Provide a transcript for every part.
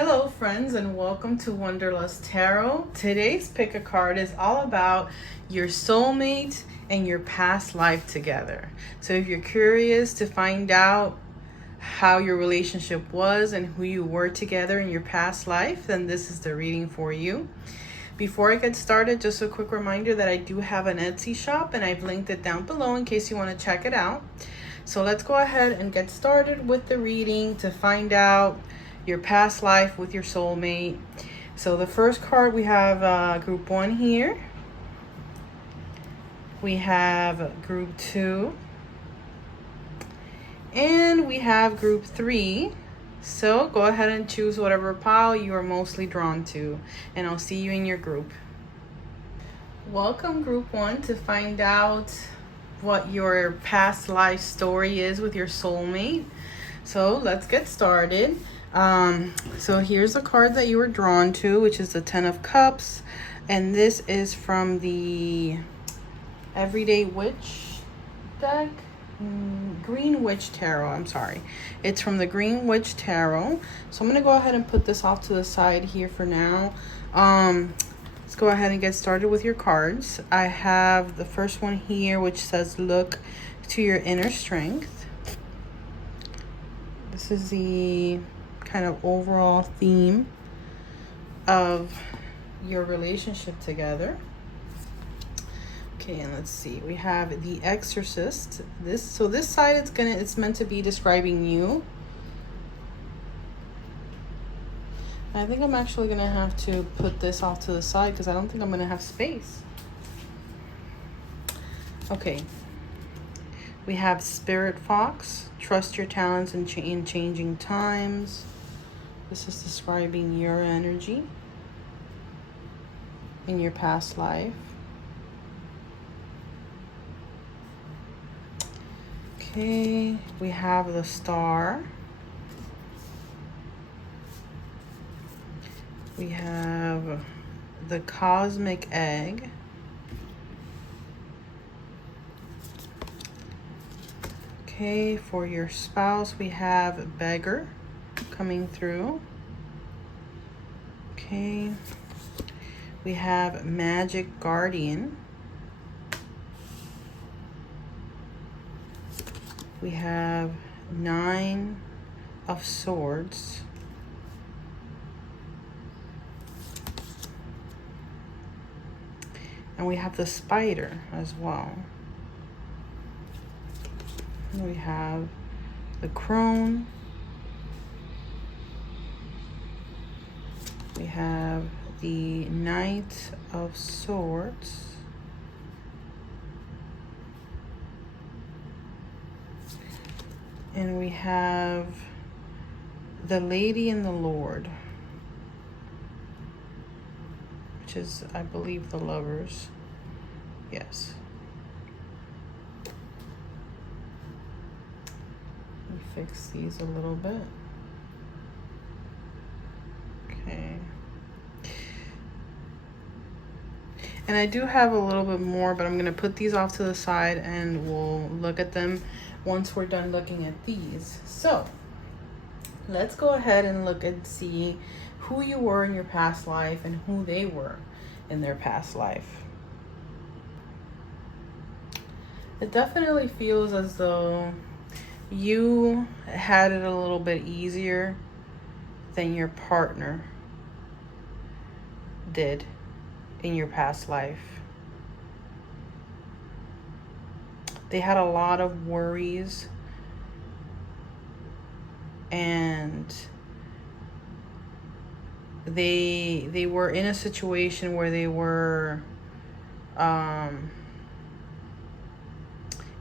Hello friends and welcome to Wanderlust Tarot. Today's pick a card is all about your soulmate and your past life together. So if you're curious to find out how your relationship was and who you were together in your past life, then this is the reading for you. Before I get started, just a quick reminder that I do have an Etsy shop and I've linked it down below in case you want to check it out. So let's go ahead and get started with the reading to find out your past life with your soulmate. So the first card, we have group 1 here. We have group 2. And we have group 3. So go ahead and choose whatever pile you are mostly drawn to. And I'll see you in your group. Welcome group 1 to find out what your past life story is with your soulmate. So let's get started. So here's a card that you were drawn to, which is the 10 of Cups, and this is from the Everyday Witch deck. Green Witch Tarot, I'm sorry. It's from the Green Witch Tarot. So I'm going to go ahead and put this off to the side here for now. Let's go ahead and get started with your cards. I have the first one here, which says look to your inner strength. This is the kind of overall theme of your relationship together. Okay, and let's see. We have the Exorcist. This side it's meant to be describing you. I think I'm actually gonna have to put this off to the side because I don't think I'm gonna have space. Okay. We have Spirit Fox. Trust your talents in changing times. This is describing your energy in your past life. Okay, we have the Star. We have the Cosmic Egg. Okay, for your spouse, we have Beggar coming through. Okay, we have Magic Guardian. We have 9 of Swords. And we have the Spider as well. And we have the Crone. We have the Knight of Swords. And we have the Lady and the Lord, which is, I believe, the Lovers. Yes. Let me fix these a little bit. Okay. And I do have a little bit more, but I'm going to put these off to the side and we'll look at them once we're done looking at these. So let's go ahead and look and see who you were in your past life and who they were in their past life. It definitely feels as though you had it a little bit easier than your partner did in your past life. They had a lot of worries and they were in a situation where they were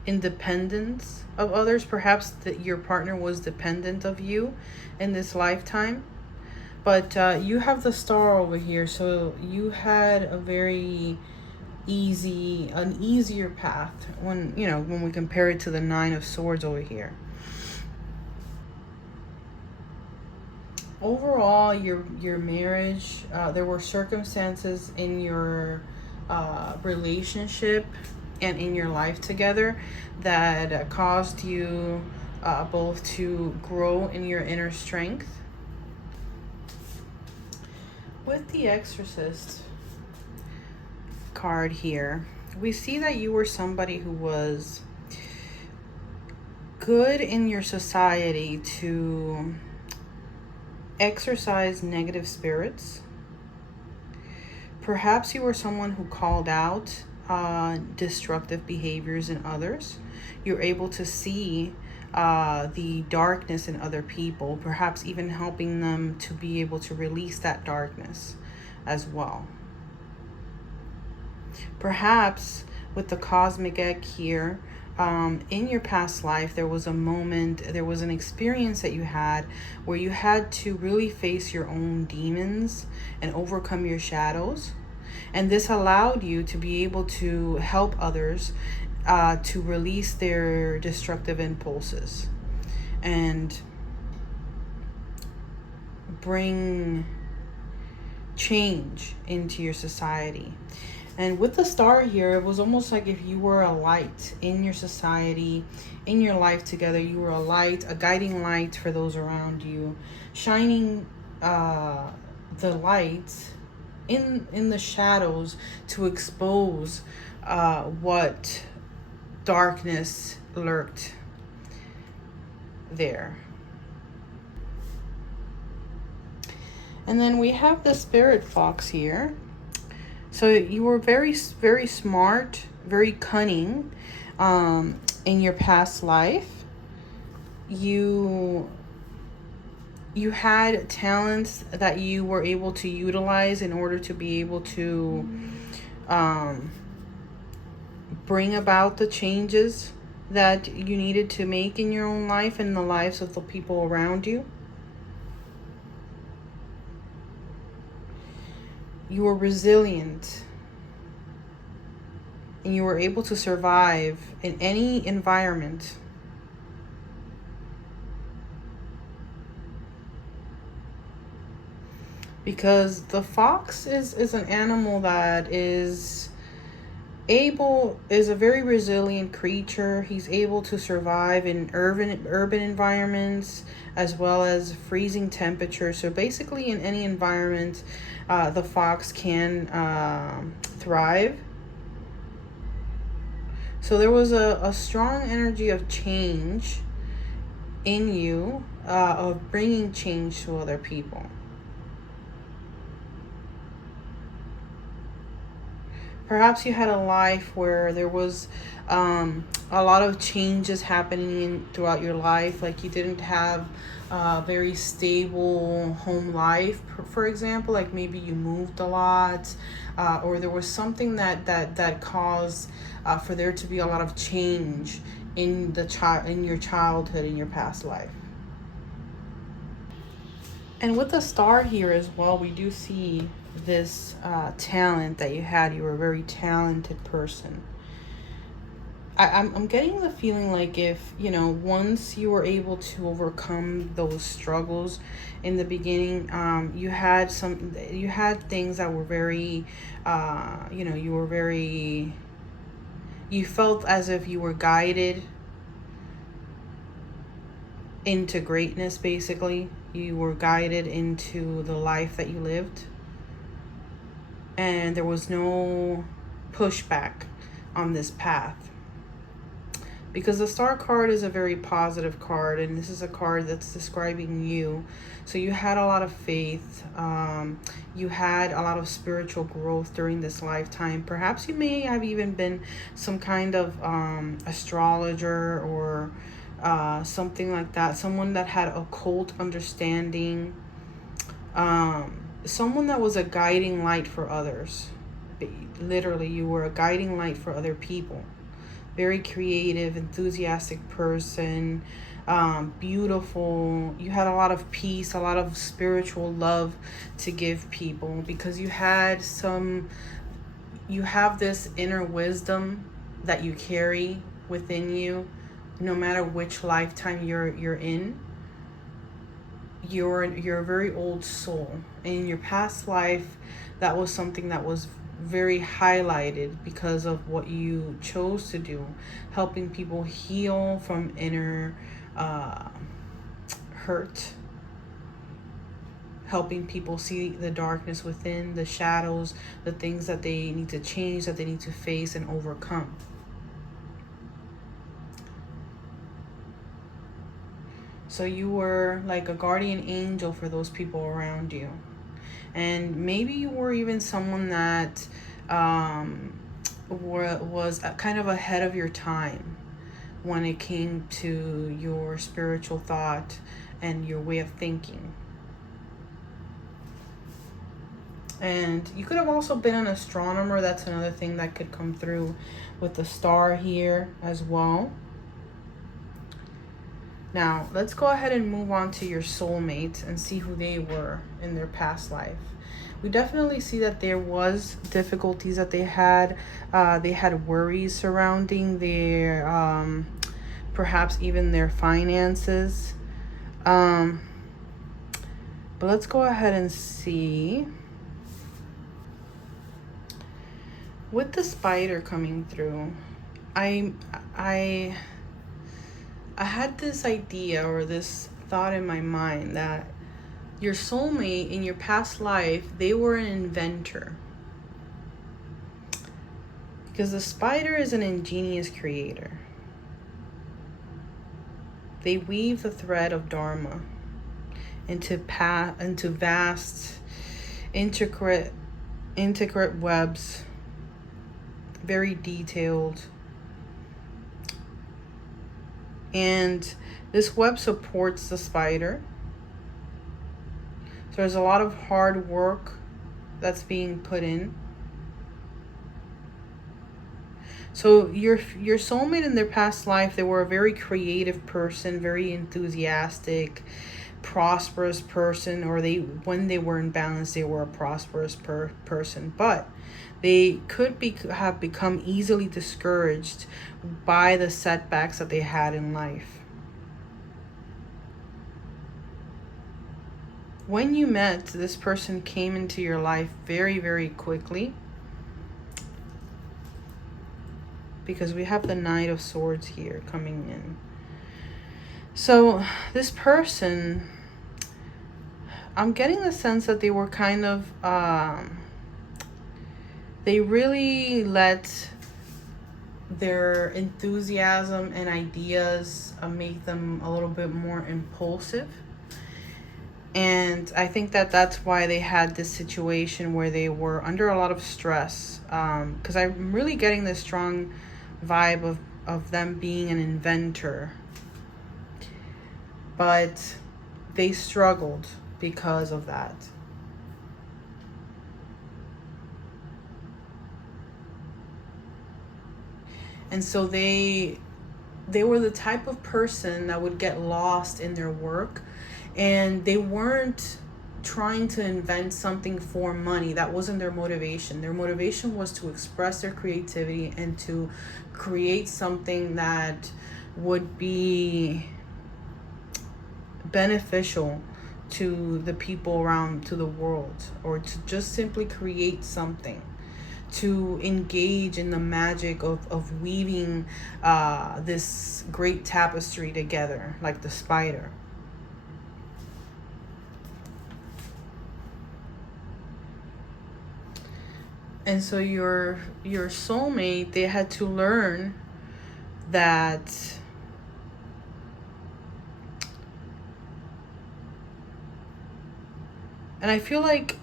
independent of others. Perhaps that your partner was dependent of you in this lifetime. But you have the Star over here, so you had a very easier path when we compare it to the 9 of Swords over here. Overall, your marriage, there were circumstances in your relationship and in your life together that caused you both to grow in your inner strength. With the Exorcist card here, we see that you were somebody who was good in your society to exorcise negative spirits. Perhaps you were someone who called out destructive behaviors in others. You're able to see the darkness in other people, perhaps even helping them to be able to release that darkness as well. Perhaps with the cosmic egg here, in your past life, there was a moment, there was an experience that you had where you had to really face your own demons and overcome your shadows. And this allowed you to be able to help others to release their destructive impulses and bring change into your society. And with the star here, it was almost like if you were a light in your society, in your life together. You were a light, a guiding light for those around you, shining the light in the shadows to expose what darkness lurked there. And then we have the spirit fox here. So you were very, very smart, very cunning in your past life. You had talents that you were able to utilize in order to be able to bring about the changes that you needed to make in your own life and the lives of the people around you. You were resilient and you were able to survive in any environment. Because the fox is an animal that is a very resilient creature. He's able to survive in urban environments as well as freezing temperatures. So basically in any environment, the fox can thrive. So there was a strong energy of change in you, of bringing change to other people. Perhaps you had a life where there was a lot of changes happening throughout your life. Like you didn't have a very stable home life, for example. Like maybe you moved a lot, or there was something that caused for there to be a lot of change in your childhood, in your past life. And with the star here as well, we do see this talent that you had. You were a very talented person. I'm getting the feeling like if, once you were able to overcome those struggles in the beginning, you had things that were very, you felt as if you were guided into greatness, basically. You were guided into the life that you lived. And there was no pushback on this path. Because the star card is a very positive card, and this is a card that's describing you. So you had a lot of faith. You had a lot of spiritual growth during this lifetime. Perhaps you may have even been some kind of astrologer or something like that. Someone that had occult understanding. Someone that was a guiding light for others. Literally, you were a guiding light for other people. Very creative, enthusiastic person, beautiful. You had a lot of peace, a lot of spiritual love to give people, because you have this inner wisdom that you carry within you, no matter which lifetime you're in. You're a very old soul. In your past life, that was something that was very highlighted because of what you chose to do, helping people heal from inner hurt helping people see the darkness within, the shadows, the things that they need to change, that they need to face and overcome. So you were like a guardian angel for those people around you. And maybe you were even someone that was kind of ahead of your time when it came to your spiritual thought and your way of thinking. And you could have also been an astronomer. That's another thing that could come through with the star here as well. Now, let's go ahead and move on to your soulmate and see who they were in their past life. We definitely see that there was difficulties that they had. They had worries surrounding their, perhaps even their finances. But let's go ahead and see. With the spider coming through, I had this idea or this thought in my mind that your soulmate in your past life, they were an inventor. Because the spider is an ingenious creator. They weave the thread of Dharma into vast, intricate webs, very detailed. And this web supports the spider. So there's a lot of hard work that's being put in. So your soulmate in their past life, they were a very creative person, very enthusiastic, prosperous person, or when they were in balance, they were a prosperous person. But they could have become easily discouraged by the setbacks that they had in life. When you met, this person came into your life very, very quickly, because we have the Knight of Swords here coming in. So this person, I'm getting the sense that they were kind of, they really let their enthusiasm and ideas make them a little bit more impulsive. And I think that that's why they had this situation where they were under a lot of stress. Because I'm really getting this strong vibe of them being an inventor. But they struggled because of that. And so they were the type of person that would get lost in their work, and they weren't trying to invent something for money. That wasn't their motivation. Their motivation was to express their creativity and to create something that would be beneficial to the people around, to the world, or to just simply create something, to engage in the magic of weaving this great tapestry together, like the spider. And so your soulmate, they had to learn that and I feel like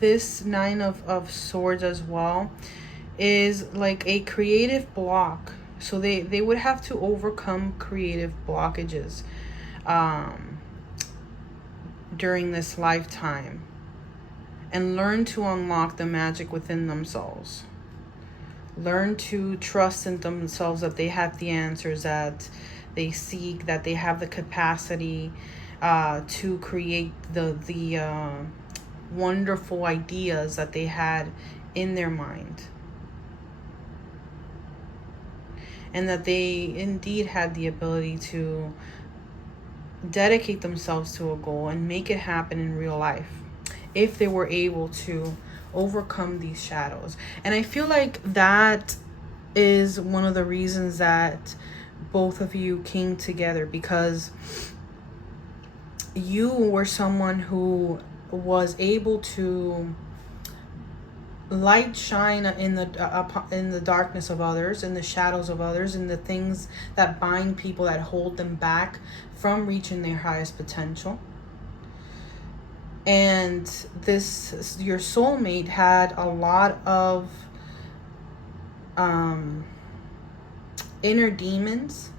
this Nine of Swords as well is like a creative block. So they would have to overcome creative blockages during this lifetime and learn to unlock the magic within themselves. Learn to trust in themselves, that they have the answers that they seek, that they have the capacity to create the wonderful ideas that they had in their mind. And that they indeed had the ability to dedicate themselves to a goal and make it happen in real life if they were able to overcome these shadows. And I feel like that is one of the reasons that both of you came together, because you were someone who was able to light shine in the darkness of others, in the shadows of others, in the things that bind people, that hold them back from reaching their highest potential. And this, your soulmate had a lot of inner demons.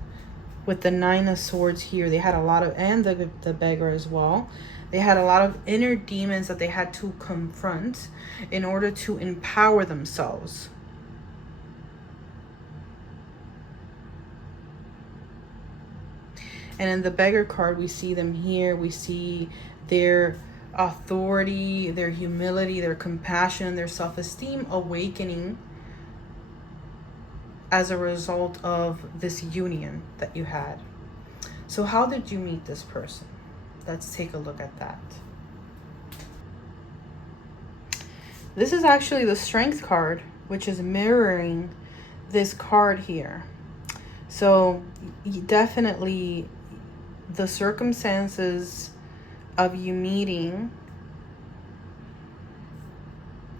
With the Nine of Swords here, they had a lot of, and the beggar as well, they had a lot of inner demons that they had to confront in order to empower themselves. And in the beggar card, we see them here. We see their authority, their humility, their compassion, their self-esteem awakening as a result of this union that you had. So how did you meet this person? Let's take a look at that. This is actually the Strength card, which is mirroring this card here. So definitely the circumstances of you meeting,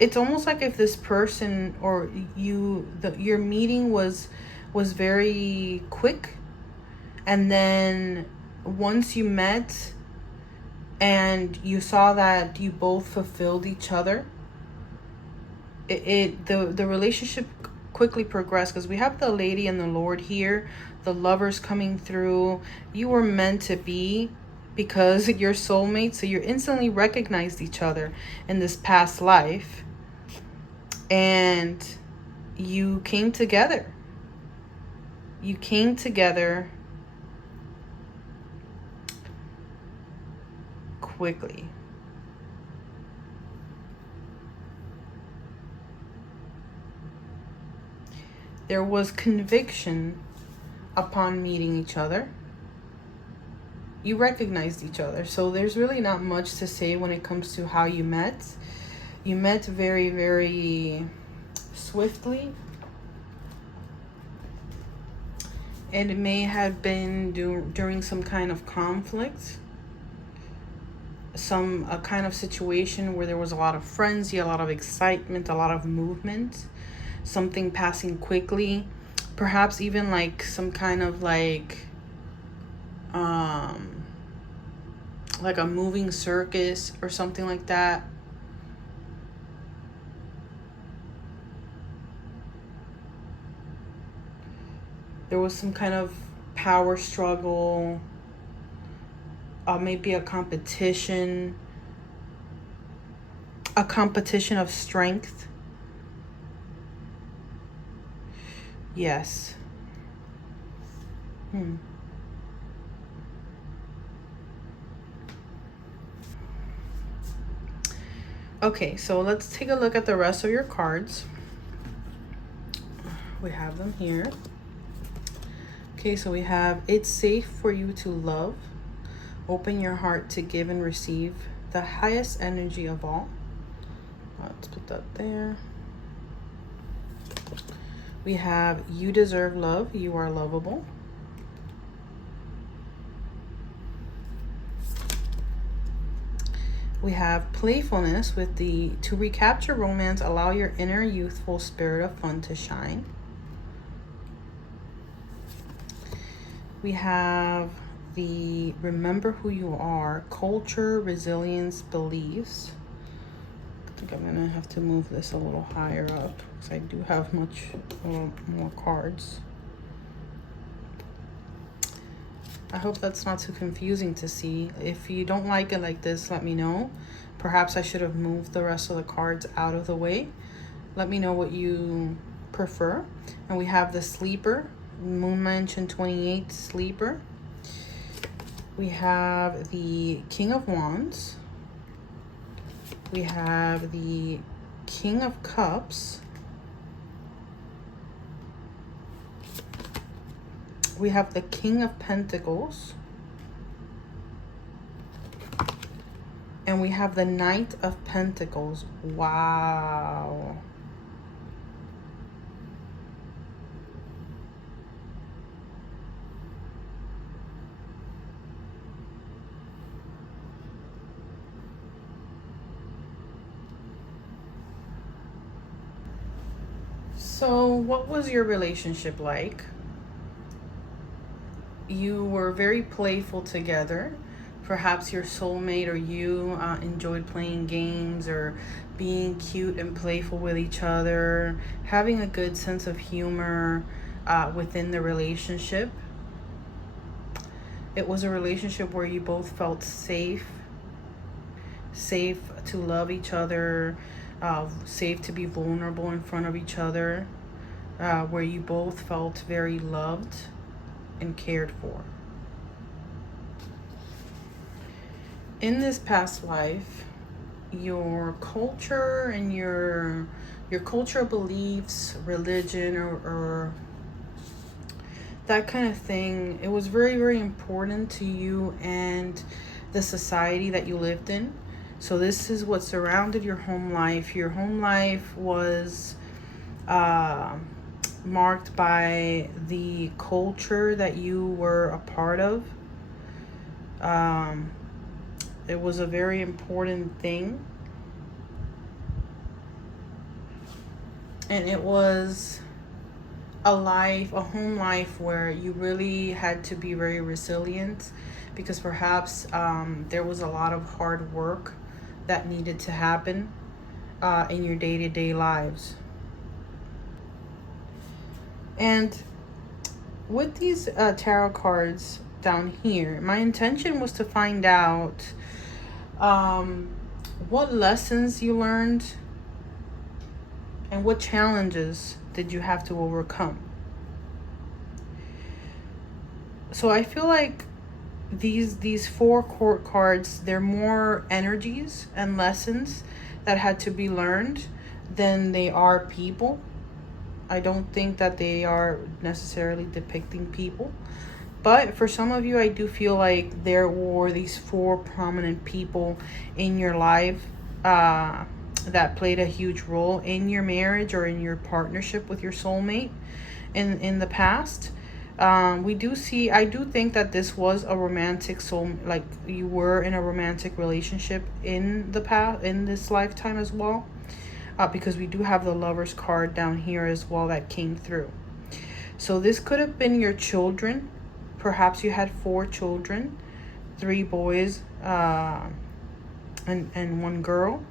it's almost like if this person or your meeting was very quick, and then once you met and you saw that you both fulfilled each other, the relationship quickly progressed, because we have the Lady and the Lord here, the lovers coming through. You were meant to be, because you're soulmates, so you instantly recognized each other in this past life, and you came together. You came together quickly. There was conviction upon meeting each other. You recognized each other. So there's really not much to say when it comes to how you met. You met very, very swiftly. And it may have been during some kind of conflict. A kind of situation where there was a lot of frenzy, a lot of excitement, a lot of movement. Something passing quickly. Perhaps even like some kind of like a moving circus or something like that. There was some kind of power struggle, maybe a competition of strength. Yes. Okay, so let's take a look at the rest of your cards. We have them here. Okay, so we have, it's safe for you to love. Open your heart to give and receive the highest energy of all. Let's put that there. We have, you deserve love. You are lovable. We have playfulness with the, to recapture romance, allow your inner youthful spirit of fun to shine. We have the remember who you are, culture, resilience, beliefs. I think I'm gonna have to move this a little higher up because I do have a little more cards. I hope that's not too confusing to see. If you don't like it like this, let me know. Perhaps I should have moved the rest of the cards out of the way. Let me know what you prefer. And we have the sleeper, Moon Mansion 28 sleeper. We have the King of Wands. We have the King of Cups. We have the King of Pentacles. And we have the Knight of Pentacles. Wow. So, what was your relationship like? You were very playful together. Perhaps your soulmate or you enjoyed playing games or being cute and playful with each other, having a good sense of humor within the relationship. It was a relationship where you both felt safe to love each other, safe to be vulnerable in front of each other, where you both felt very loved and cared for. In this past life, your culture and your cultural beliefs, religion, or that kind of thing, it was very, very important to you and the society that you lived in. So this is what surrounded your home life. Your home life was uh, marked by the culture that you were a part of. Um, it was a very important thing. And it was a home life where you really had to be very resilient because perhaps there was a lot of hard work that needed to happen in your day-to-day lives. And with these tarot cards down here, my intention was to find out um, what lessons you learned and what challenges did you have to overcome. So I feel like these four court cards, they're more energies and lessons that had to be learned than they are people. I don't think that they are necessarily depicting people. But for some of you, I do feel like there were these four prominent people in your life that played a huge role in your marriage or in your partnership with your soulmate in the past. I do think that this was a romantic soul, like you were in a romantic relationship in the past, in this lifetime as well. Because we do have the Lover's card down here as well that came through. So this could have been your children. Perhaps you had 4 children, 3 boys, and 1 girl.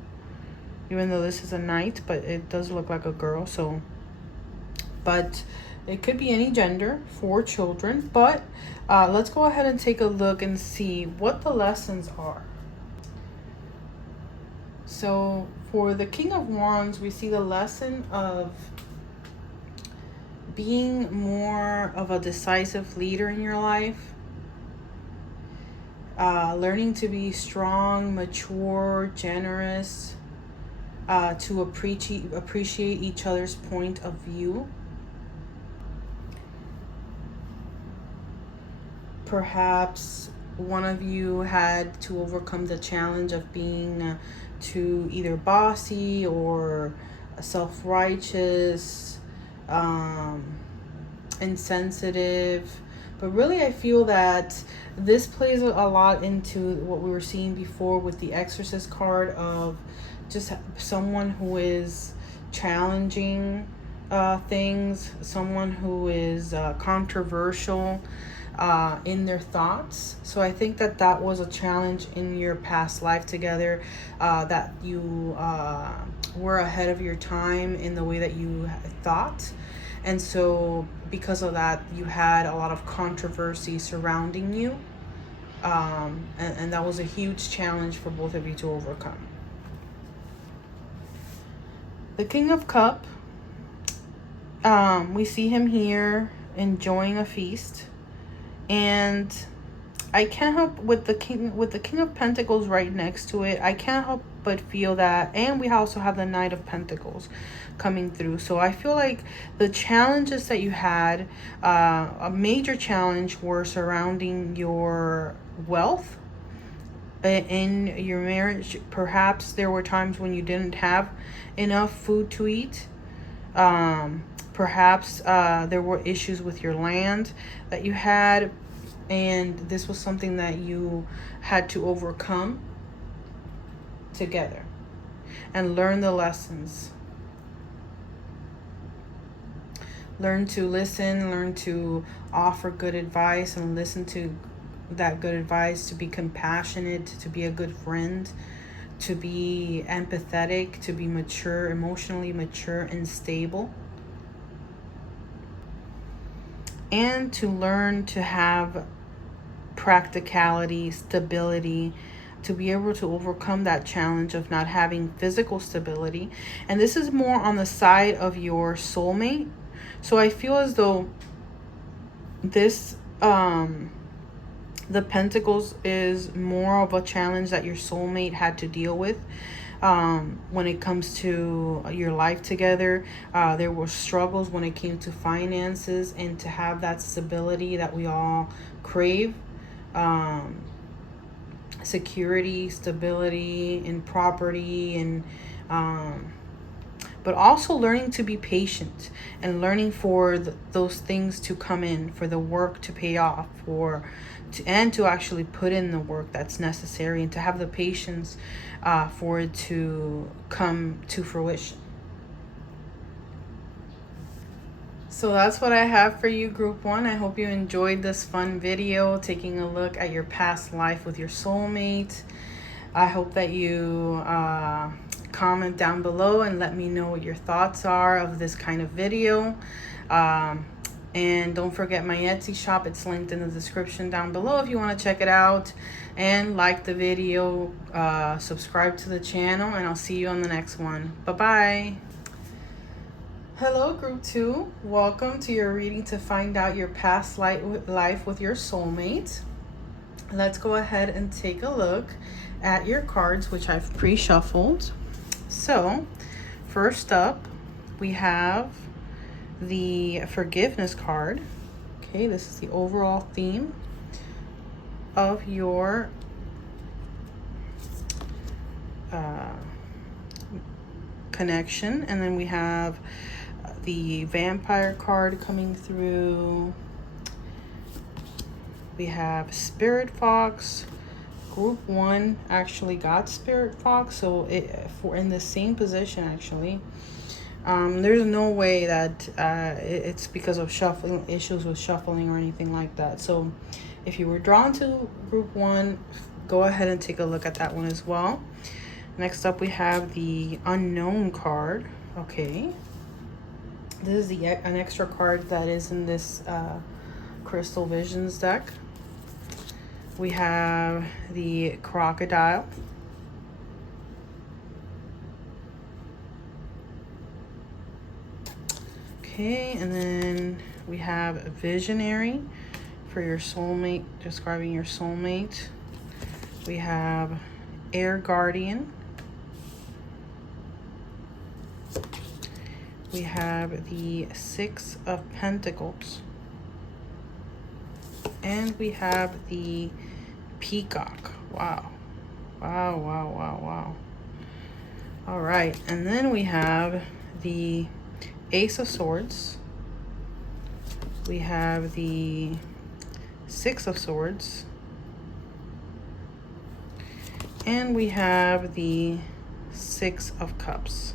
Even though this is a knight, but it does look like a girl. So, but it could be any gender, 4 children. But let's go ahead and take a look and see what the lessons are. So for the King of Wands, we see the lesson of being more of a decisive leader in your life. Learning to be strong, mature, generous, to appreciate each other's point of view. Perhaps one of you had to overcome the challenge of being too either bossy or self-righteous, insensitive. But really, I feel that this plays a lot into what we were seeing before with the Exorcist card of just someone who is challenging things, someone who is controversial in their thoughts. So I think that that was a challenge in your past life together, that you were ahead of your time in the way that you thought. And so because of that, you had a lot of controversy surrounding you. And that was a huge challenge for both of you to overcome. The King of Cup, we see him here enjoying a feast. And I can't help with the King of Pentacles right next to it. I can't help but feel that, and we also have the Knight of Pentacles coming through. So I feel like the challenges that you had, a major challenge, were surrounding your wealth in your marriage. Perhaps there were times when you didn't have enough food to eat. Perhaps there were issues with your land that you had, and this was something that you had to overcome together and learn the lessons. Learn to listen, learn to offer good advice, and listen to that good advice, to be compassionate, to be a good friend, to be empathetic, to be mature, emotionally mature and stable, and to learn to have practicality, stability, to be able to overcome that challenge of not having physical stability. And this is more on the side of your soulmate. So I feel as though this the Pentacles is more of a challenge that your soulmate had to deal with. When it comes to your life together, there were struggles when it came to finances and to have that stability that we all crave. Security, stability in property, and but also learning to be patient and learning for those things to come in, for the work to pay off, and to actually put in the work that's necessary, and to have the patience for it to come to fruition. So that's what I have for you, Group 1. I hope you enjoyed this fun video, taking a look at your past life with your soulmate. I hope that you comment down below and let me know what your thoughts are of this kind of video. And don't forget my Etsy shop. It's linked in the description down below if you want to check it out. And like the video, subscribe to the channel, and I'll see you on the next one. Bye-bye. Hello, Group 2. Welcome to your reading to find out your past life with your soulmate. Let's go ahead and take a look at your cards, which I've pre-shuffled. So, first up, we have the forgiveness card. Okay, this is the overall theme of your connection. And then we have the vampire card coming through. We have Spirit Fox. Group 1 actually got Spirit Fox, so for in the same position actually. There's no way that it's because of shuffling, issues with shuffling or anything like that. So if you were drawn to Group 1, go ahead and take a look at that one as well. Next up, we have the Unknown card. Okay. This is an extra card that is in this Crystal Visions deck. We have the Crocodile. Okay, and then we have a Visionary for your soulmate, describing your soulmate. We have Air Guardian. We have the Six of Pentacles. And we have the Peacock. Wow. Wow, wow, wow, wow. All right, and then we have the Ace of Swords. We have the Six of Swords. And we have the Six of Cups.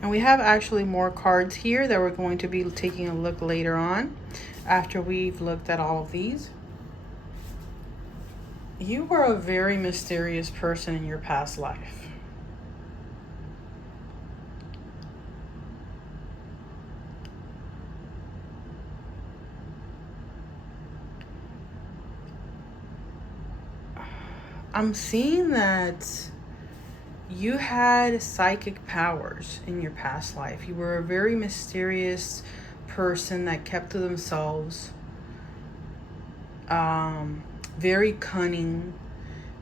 And we have actually more cards here that we're going to be taking a look later on after we've looked at all of these. You were a very mysterious person in your past life. I'm seeing that you had psychic powers in your past life. You were a very mysterious person that kept to themselves. Very cunning.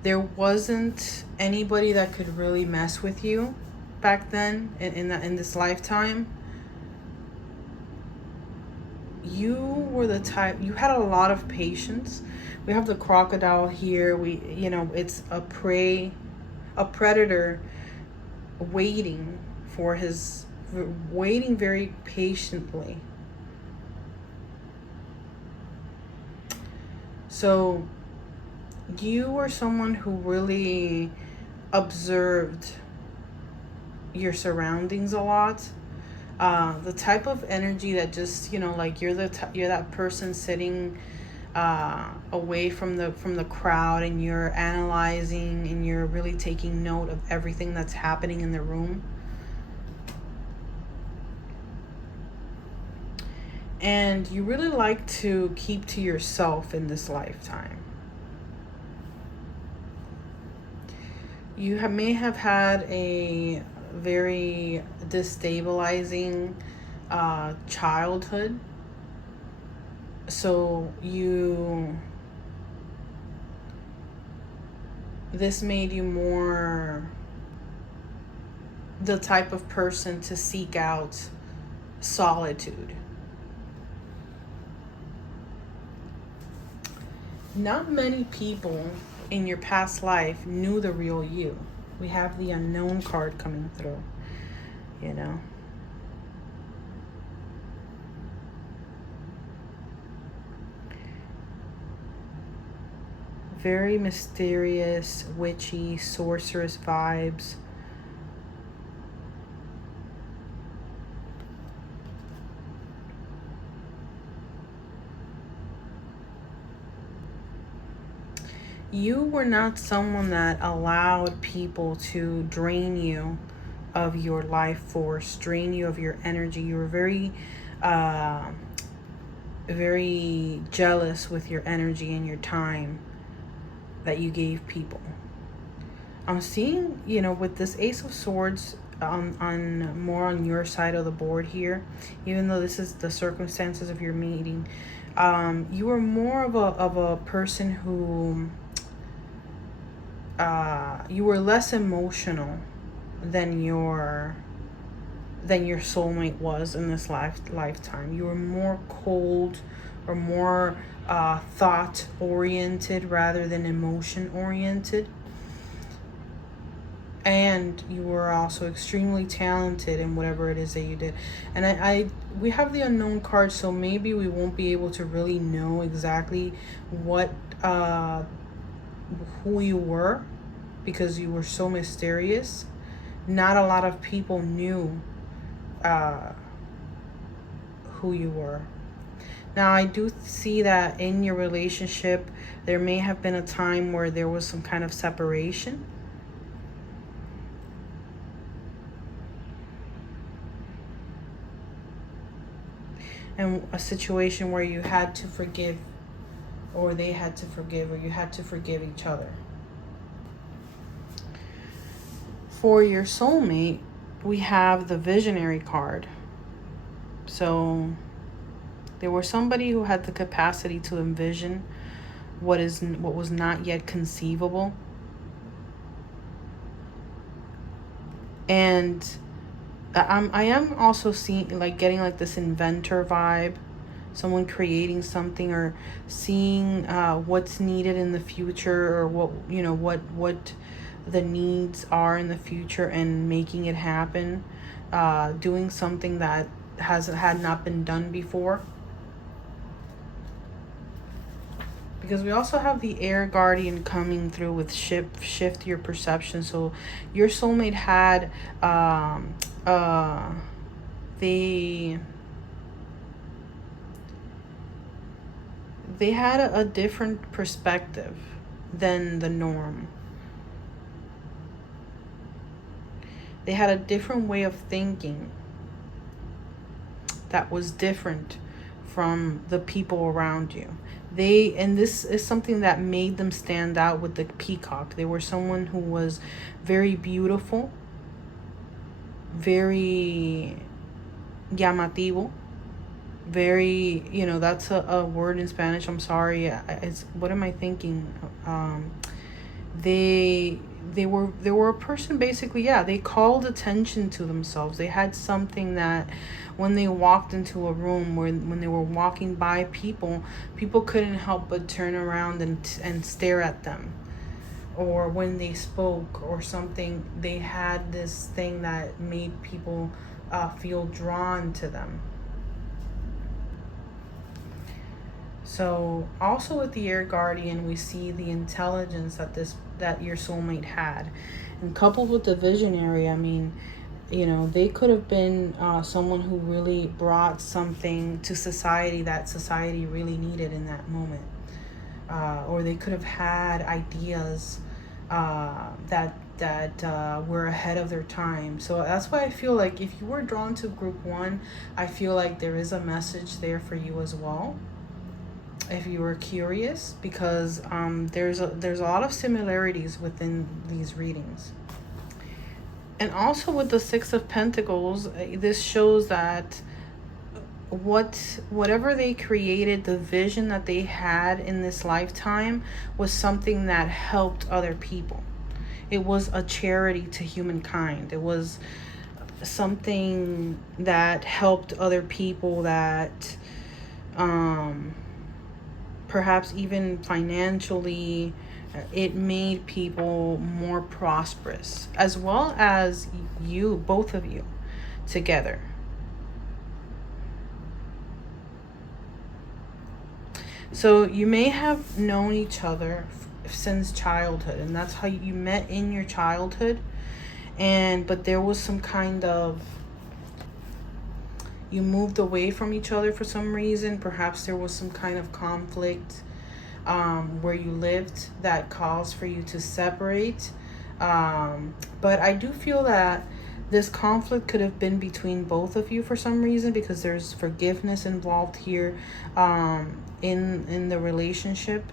There wasn't anybody that could really mess with you back then in this lifetime. You were the type, you had a lot of patience. We have the crocodile here. It's a predator waiting very patiently. So you were someone who really observed your surroundings a lot. The type of energy that just, like you're that person sitting away from the crowd, and you're analyzing and you're really taking note of everything that's happening in the room. And you really like to keep to yourself in this lifetime. May have had a very destabilizing childhood. So this made you more the type of person to seek out solitude. Not many people in your past life knew the real you. We have the unknown card coming through, you know. Very mysterious, witchy, sorceress vibes. You were not someone that allowed people to drain you of your life force, drain you of your energy. You were very jealous with your energy and your time that you gave people. I'm seeing, with this Ace of Swords on more on your side of the board here, even though this is the circumstances of your meeting, you were more of a person who you were less emotional than your soulmate was in this lifetime. You were more cold, or more thought oriented rather than emotion oriented. And you were also extremely talented in whatever it is that you did. And we have the unknown card, so maybe we won't be able to really know exactly what who you were, because you were so mysterious. Not a lot of people knew who you were. Now, I do see that in your relationship, there may have been a time where there was some kind of separation. And a situation where you had to forgive, or they had to forgive, or you had to forgive each other. For your soulmate, we have the visionary card. So there was somebody who had the capacity to envision what was not yet conceivable. And I am also seeing, like, getting like this inventor vibe, someone creating something, or seeing what's needed in the future, or what the needs are in the future, and making it happen, doing something that had not been done before. Because we also have the air guardian coming through with shift your perception. So your soulmate had they had a different perspective than the norm. They had a different way of thinking that was different from the people around you. And this is something that made them stand out with the peacock. They were someone who was very beautiful, very llamativo, very, that's a word in Spanish. I'm sorry. What am I thinking? They were a person, basically. Yeah, they called attention to themselves. They had something that when they walked into a room, when they were walking by people couldn't help but turn around and stare at them. Or when they spoke or something, they had this thing that made people feel drawn to them. So also with the air guardian, we see the intelligence that your soulmate had, and coupled with the visionary, I mean, they could have been someone who really brought something to society that society really needed in that moment. Or they could have had ideas that were ahead of their time. So that's why I feel like if you were drawn to group one, I feel like there is a message there for you as well. If you were curious, because there's a lot of similarities within these readings. And also with the Six of Pentacles, this shows that whatever they created, the vision that they had in this lifetime was something that helped other people. It was a charity to humankind. It was something that helped other people, that perhaps even financially, it made people more prosperous, as well as you, both of you together. So you may have known each other since childhood, and that's how you met, in your childhood. But there was some kind of, you moved away from each other for some reason. Perhaps there was some kind of conflict where you lived that caused for you to separate. But I do feel that this conflict could have been between both of you for some reason, because there's forgiveness involved here in the relationship.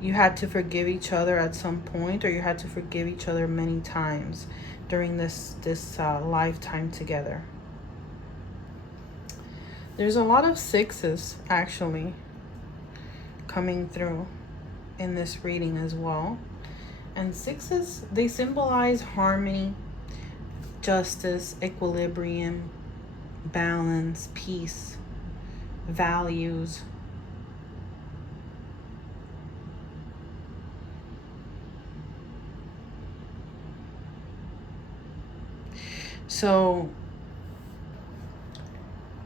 You had to forgive each other at some point, or you had to forgive each other many times during this lifetime together. There's a lot of sixes actually coming through in this reading as well. And sixes, they symbolize harmony, justice, equilibrium, balance, peace, values. So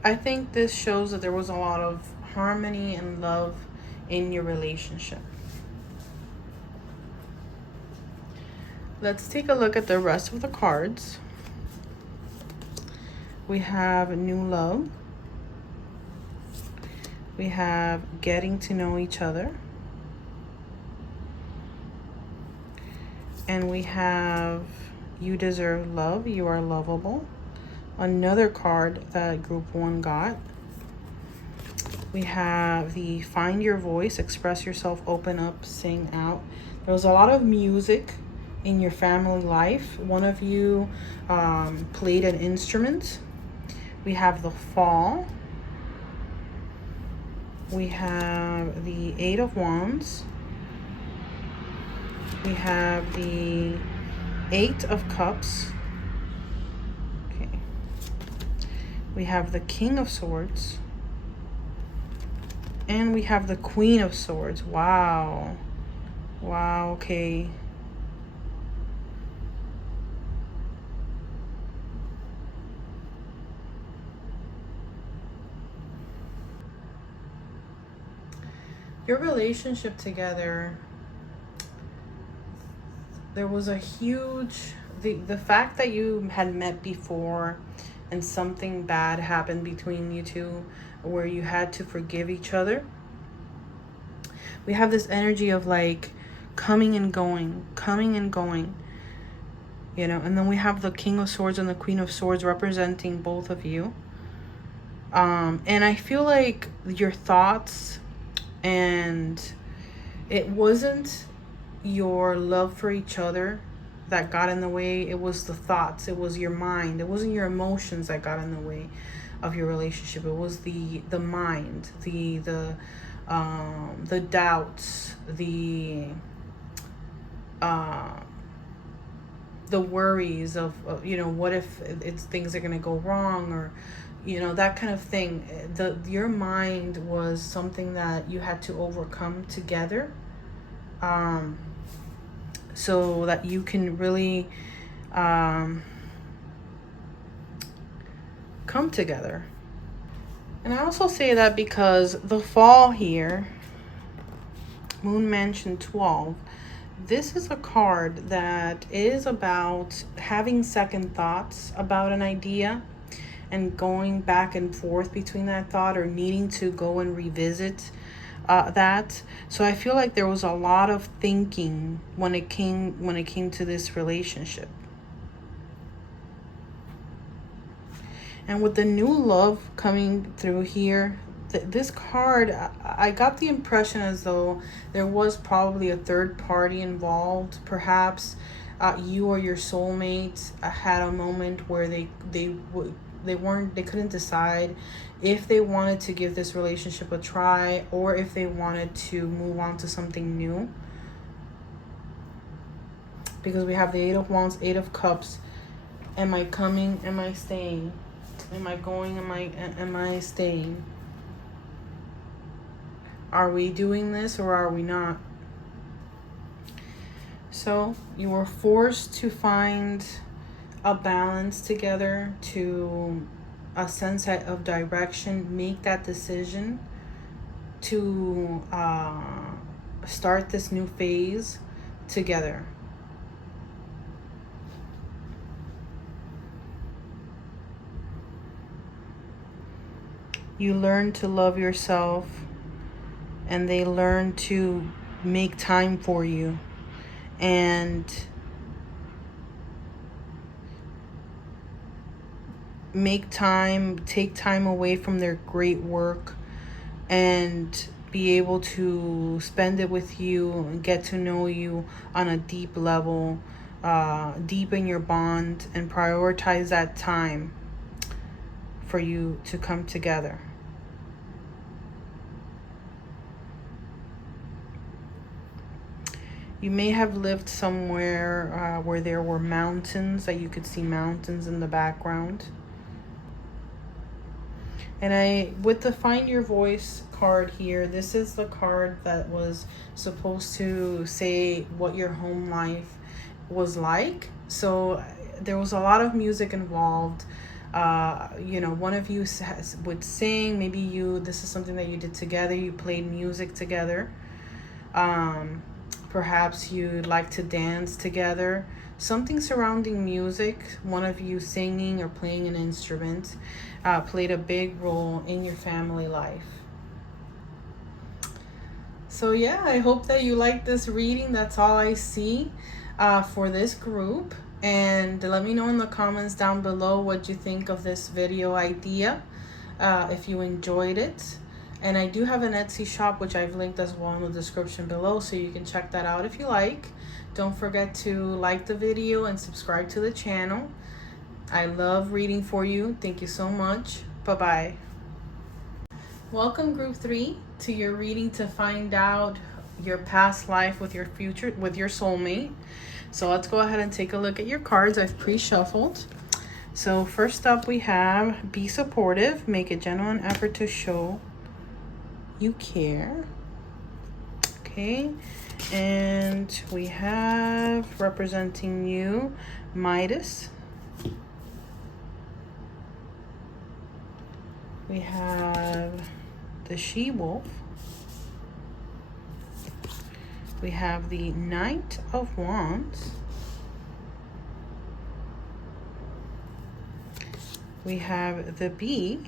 I think this shows that there was a lot of harmony and love in your relationship. Let's take a look at the rest of the cards. We have new love. We have getting to know each other. And we have you deserve love, you are lovable. Another card that group one got. We have the find your voice, express yourself, open up, sing out. There was a lot of music in your family life. One of you played an instrument. We have the fall. We have the Eight of Wands. We have the Eight of Cups. Okay. We have the King of Swords. And we have the Queen of Swords. Wow. Wow, okay. Your relationship together, there was a huge, the fact that you had met before and something bad happened between you two where you had to forgive each other. We have this energy of like coming and going, and then we have the King of Swords and the Queen of Swords representing both of you. And I feel like your thoughts, and it wasn't your love for each other that got in the way. It was the thoughts, it was your mind, it wasn't your emotions that got in the way of your relationship. It was the mind, the doubts, the worries of what if things are gonna go wrong, or that kind of thing. Your mind was something that you had to overcome together, so that you can really come together. And I also say that because the fall here, Moon Mansion 12, this is a card that is about having second thoughts about an idea and going back and forth between that thought, or needing to go and revisit that. So I feel like there was a lot of thinking when it came to this relationship. And with the new love coming through here, this card, I got the impression as though there was probably a third party involved. Perhaps you or your soulmate had a moment where they couldn't decide if they wanted to give this relationship a try, or if they wanted to move on to something new. Because we have the Eight of Wands, Eight of Cups. Am I coming? Am I staying? Am I going? Am I staying? Are we doing this or are we not? So you were forced to find a balance together, to a sense of direction, make that decision to start this new phase together. You learn to love yourself, and they learn to make time for you, and take time away from their great work, and be able to spend it with you and get to know you on a deep level, deepen your bond, and prioritize that time for you to come together. You may have lived somewhere where there were mountains, that you could see mountains in the background. And with the Find Your Voice card here, this is the card that was supposed to say what your home life was like. So there was a lot of music involved. One of you would sing. Maybe this is something that you did together. You played music together. Perhaps you'd like to dance together. Something surrounding music, one of you singing or playing an instrument, played a big role in your family life. So yeah, I hope that you like this reading. That's all I see for this group. And let me know in the comments down below what you think of this video idea, if you enjoyed it. And I do have an Etsy shop, which I've linked as well in the description below, so you can check that out if you like. Don't forget to like the video and subscribe to the channel. I love reading for you. Thank you so much. Bye-bye. Welcome, Group 3, to your reading to find out your past life with your soulmate. So let's go ahead and take a look at your cards. I've pre-shuffled. So first up, we have be supportive. Make a genuine effort to show you care. Okay. And we have, representing you, Midas. We have the She-Wolf. We have the Knight of Wands. We have the Bee.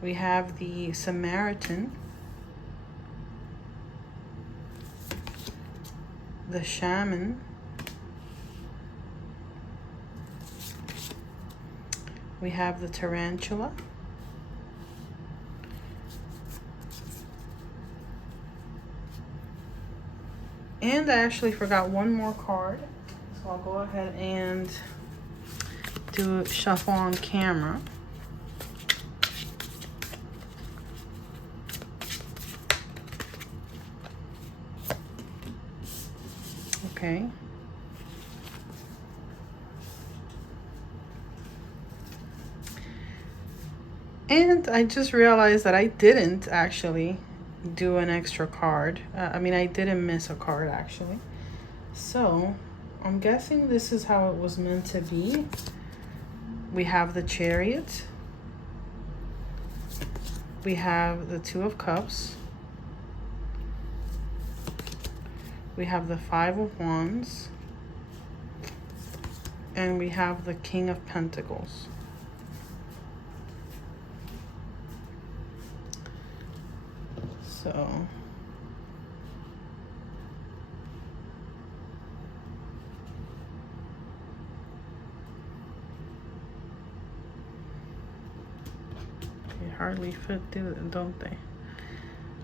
We have the Samaritan, the Shaman, we have the Tarantula, and I actually forgot one more card, so I'll go ahead and do shuffle on camera. Okay. And I just realized that I didn't actually do an extra card. I didn't miss a card actually. So I'm guessing this is how it was meant to be. We have the Chariot. We have the Two of Cups. We have the Five of Wands. And we have the King of Pentacles. So they hardly fit, don't they?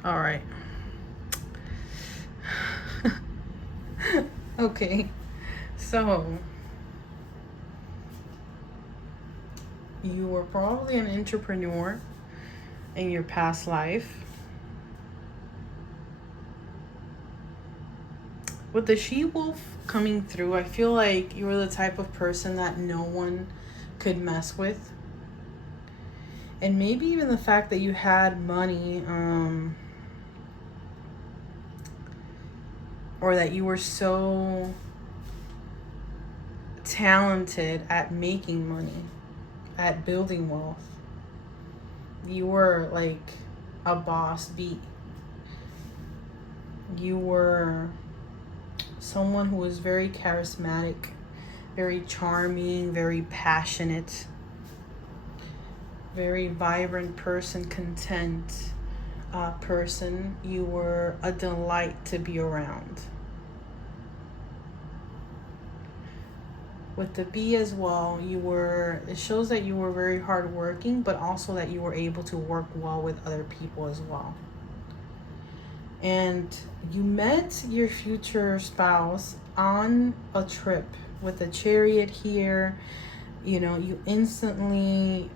All right. Okay, so you were probably an entrepreneur in your past life. With the she-wolf coming through, I feel like you were the type of person that no one could mess with. And maybe even the fact that you had money, or that you were so talented at making money, at building wealth. You were like a boss bee. You were someone who was very charismatic, very charming, very passionate, very vibrant person, content person. You were a delight to be around. With the bee as well, it shows that you were very hardworking, but also that you were able to work well with other people as well. And you met your future spouse on a trip with a Chariot here. You know, you instantly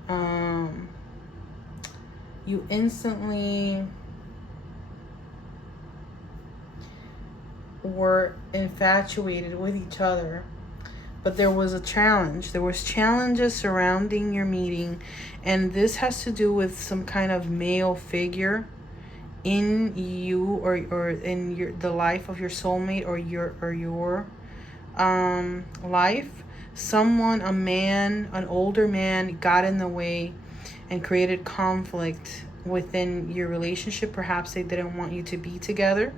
were infatuated with each other. But there was a challenge. There was challenges surrounding your meeting, and this has to do with some kind of male figure in you, or in the life of your soulmate, or your life. Someone, a man, an older man, got in the way and created conflict within your relationship. Perhaps they didn't want you to be together.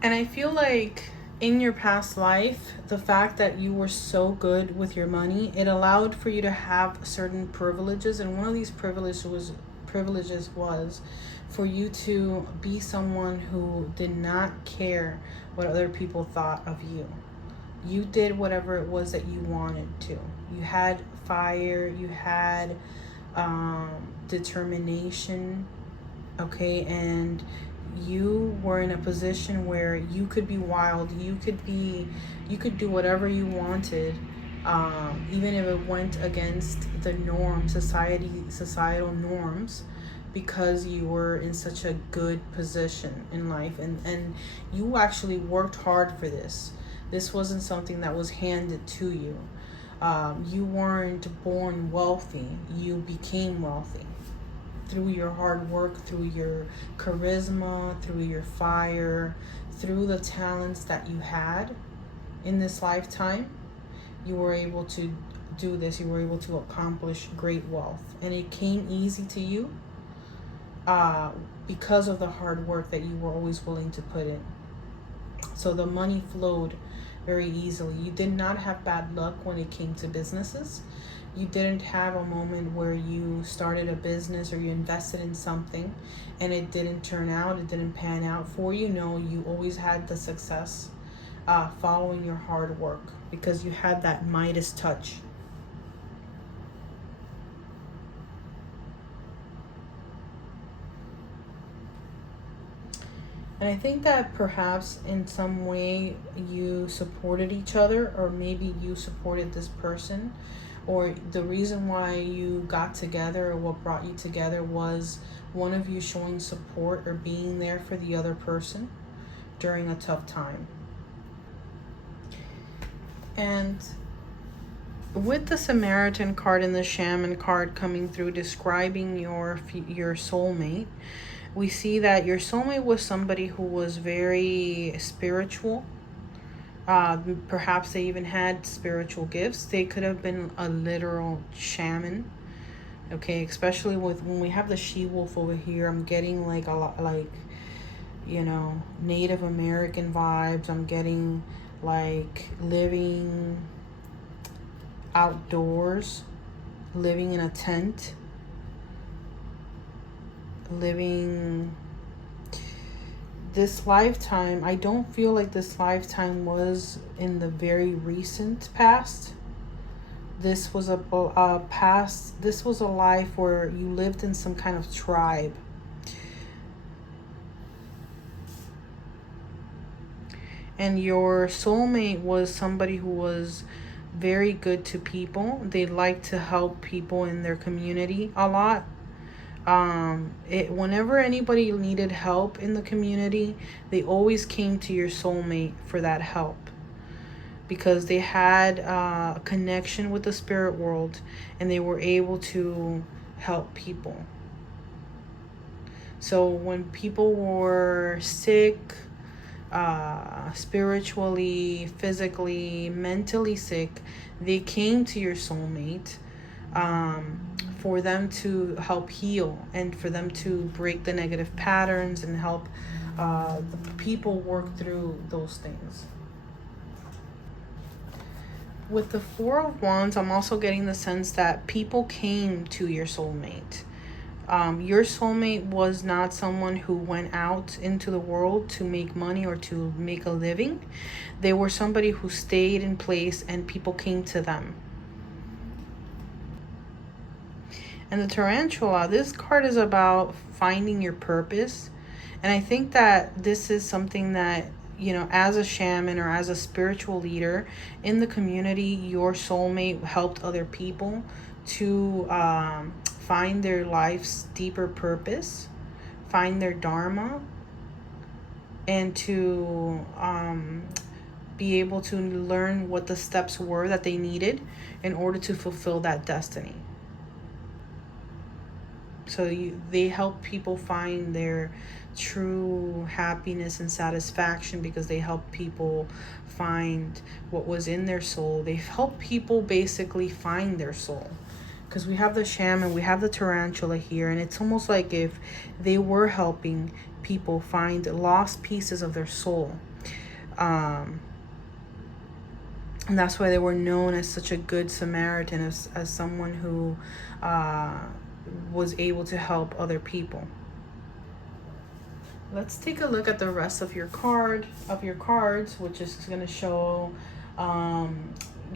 And I feel like in your past life, the fact that you were so good with your money, it allowed for you to have certain privileges. And one of these privileges was for you to be someone who did not care what other people thought of you. You did whatever it was that you wanted to. You had fire, you had determination, okay? And you were in a position where you could be wild, you could do whatever you wanted, even if it went against the norm, societal norms, because you were in such a good position in life, and you actually worked hard for this. This wasn't something that was handed to you. You weren't born wealthy, you became wealthy through your hard work, through your charisma, through your fire, through the talents that you had in this lifetime. You were able to do this. You were able to accomplish great wealth. And it came easy to you because of the hard work that you were always willing to put in. So the money flowed very easily. You did not have bad luck when it came to businesses. You didn't have a moment where you started a business or you invested in something and it didn't turn out, it didn't pan out for you. No, you always had the success following your hard work, because you had that Midas touch. And I think that perhaps in some way you supported each other, or maybe you supported this person, or the reason why you got together, or what brought you together, was one of you showing support or being there for the other person during a tough time. And with the Samaritan card and the Shaman card coming through describing your soulmate, We see that your soulmate was somebody who was very spiritual. Perhaps they even had spiritual gifts. They could have been a literal shaman. Okay, especially with when we have the she wolf over here, I'm getting like a lot, like, you know, Native American vibes. I'm getting like living outdoors, living in a tent, living this lifetime. I don't feel like this lifetime was in the very recent past. This was a past, this was a life where you lived in some kind of tribe. And your soulmate was somebody who was very good to people. They like to help people in their community a lot. Whenever anybody needed help in the community, they always came to your soulmate for that help, because they had a connection with the spirit world and they were able to help people. So when people were sick, spiritually, physically, mentally sick, they came to your soulmate for them to help heal and for them to break the negative patterns and help the people work through those things. With the Four of Wands, I'm also getting the sense that people came to your soulmate. Your soulmate was not someone who went out into the world to make money or to make a living. They were somebody who stayed in place and people came to them. And the Tarantula, this card is about finding your purpose. And I think that this is something that, you know, as a shaman or as a spiritual leader in the community, your soulmate helped other people to find their life's deeper purpose, find their dharma, and to be able to learn what the steps were that they needed in order to fulfill that destiny. So they help people find their true happiness and satisfaction because they help people find what was in their soul. They help people basically find their soul. Because we have the shaman, we have the tarantula here, and it's almost like if they were helping people find lost pieces of their soul. And that's why they were known as such a good Samaritan, as someone who was able to help other people. Let's take a look at the rest of your cards, which is going to show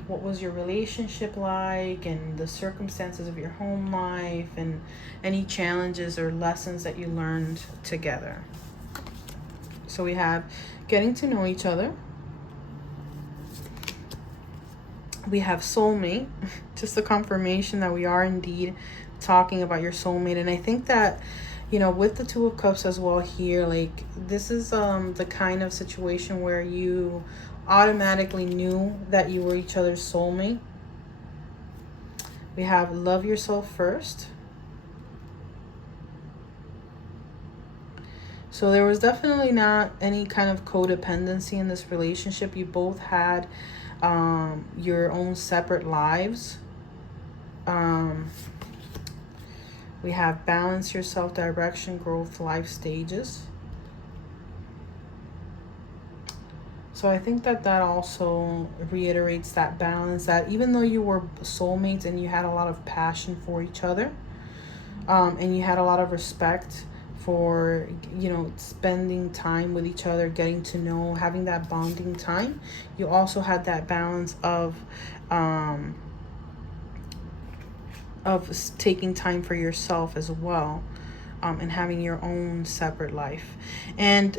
what was your relationship like and the circumstances of your home life and any challenges or lessons that you learned together. So we have getting to know each other. We have soulmate, just a confirmation that we are indeed talking about your soulmate. And I think that, you know, with the Two of Cups as well here, like this is the kind of situation where you automatically knew that you were each other's soulmate. We have love yourself first. So there was definitely not any kind of codependency in this relationship. You both had your own separate lives. We have balance yourself, direction, growth, life stages. So I think that also reiterates that balance, that even though you were soulmates and you had a lot of passion for each other, and you had a lot of respect for, you know, spending time with each other, getting to know, having that bonding time, you also had that balance of taking time for yourself as well, and having your own separate life. And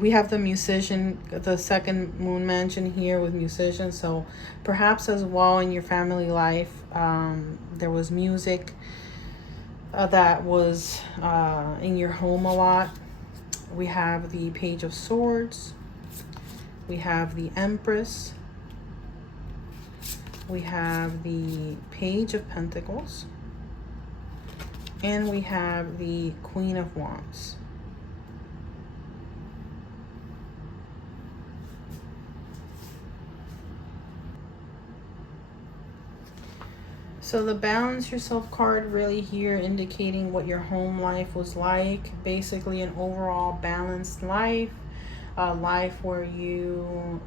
we have the musician, the second moon mansion here with musician. So perhaps as well in your family life, there was music that was in your home a lot. We have the Page of Swords. We have the Empress. We have the Page of Pentacles. And we have the Queen of Wands. So the Balance Yourself card really here indicating what your home life was like. Basically an overall balanced life. A life where you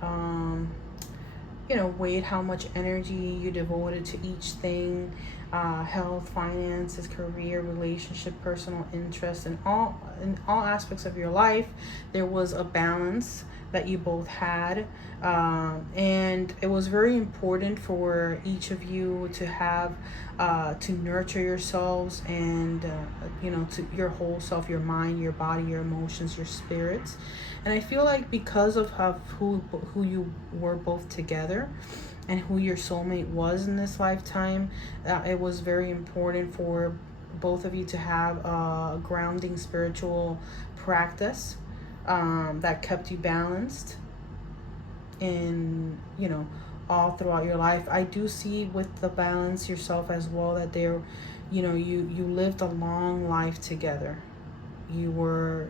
know, weighed how much energy you devoted to each thing. Health, finances, career, relationship, personal interest, and in all aspects of your life, there was a balance that you both had, and it was very important for each of you to have to nurture yourselves and you know, to your whole self, your mind, your body, your emotions, your spirits. And I feel like because of who you were both together and who your soulmate was in this lifetime, it was very important for both of you to have a grounding spiritual practice that kept you balanced in, you know, all throughout your life. I do see with the Balance Yourself as well that there, you know, you lived a long life together. You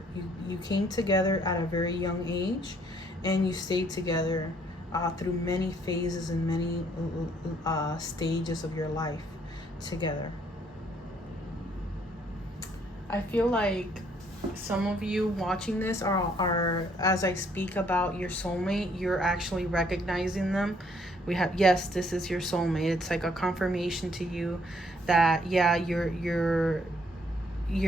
came together at a very young age, and you stayed together through many phases and many stages of your life together. I feel like some of you watching this are, as I speak about your soulmate, you're actually recognizing them. We have, yes, this is your soulmate. It's like a confirmation to you that, yeah, you're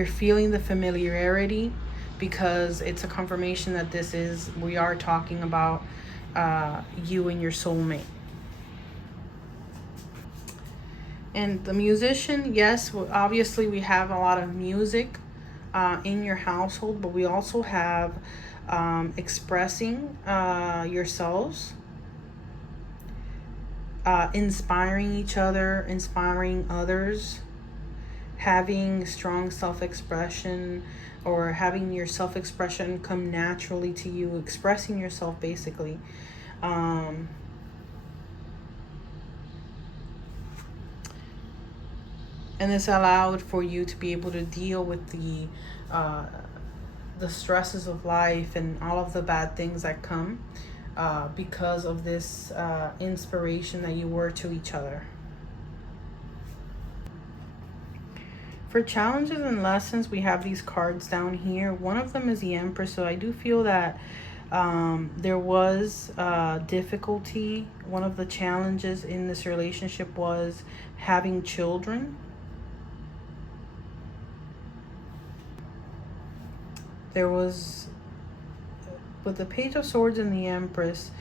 feeling the familiarity, because it's a confirmation that we are talking about you and your soulmate. And the musician, yes, obviously we have a lot of music in your household, but we also have expressing yourselves, inspiring each other, inspiring others, having strong self-expression, or having your self-expression come naturally to you, expressing yourself basically. And this allowed for you to be able to deal with the stresses of life and all of the bad things that come because of this inspiration that you were to each other. For challenges and lessons, we have these cards down here. One of them is the Empress, so I do feel that there was difficulty. One of the challenges in this relationship was having children. There was, with the Page of Swords and the Empress,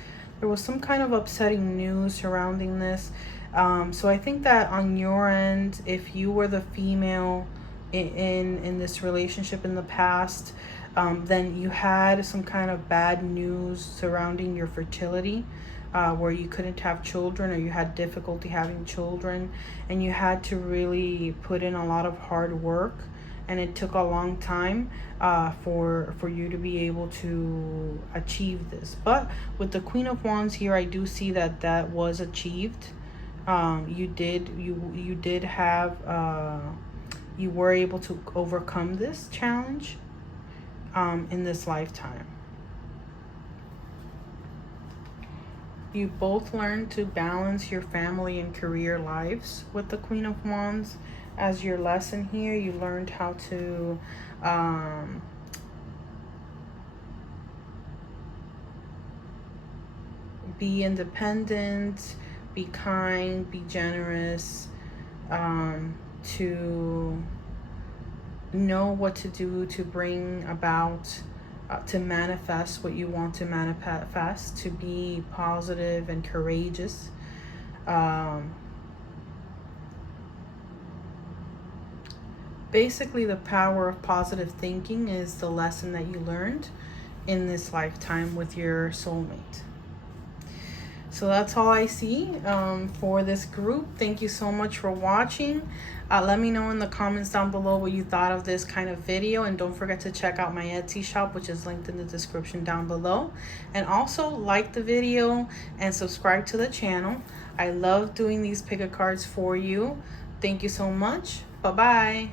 there was some kind of upsetting news surrounding this. So I think that on your end, if you were the female in this relationship in the past, then you had some kind of bad news surrounding your fertility, where you couldn't have children, or you had difficulty having children, and you had to really put in a lot of hard work, and it took a long time for you to be able to achieve this. But with the Queen of Wands here, I do see that that was achieved. You did have you were able to overcome this challenge in this lifetime. You both learned to balance your family and career lives with the Queen of Wands. As your lesson here, you learned how to be independent, be kind, be generous, to know what to do to bring about, to manifest what you want to manifest, to be positive and courageous. Basically, the power of positive thinking is the lesson that you learned in this lifetime with your soulmate. So that's all I see for this group. Thank you so much for watching. Let me know in the comments down below what you thought of this kind of video. And don't forget to check out my Etsy shop, which is linked in the description down below. And also like the video and subscribe to the channel. I love doing these pick-a cards for you. Thank you so much. Bye-bye.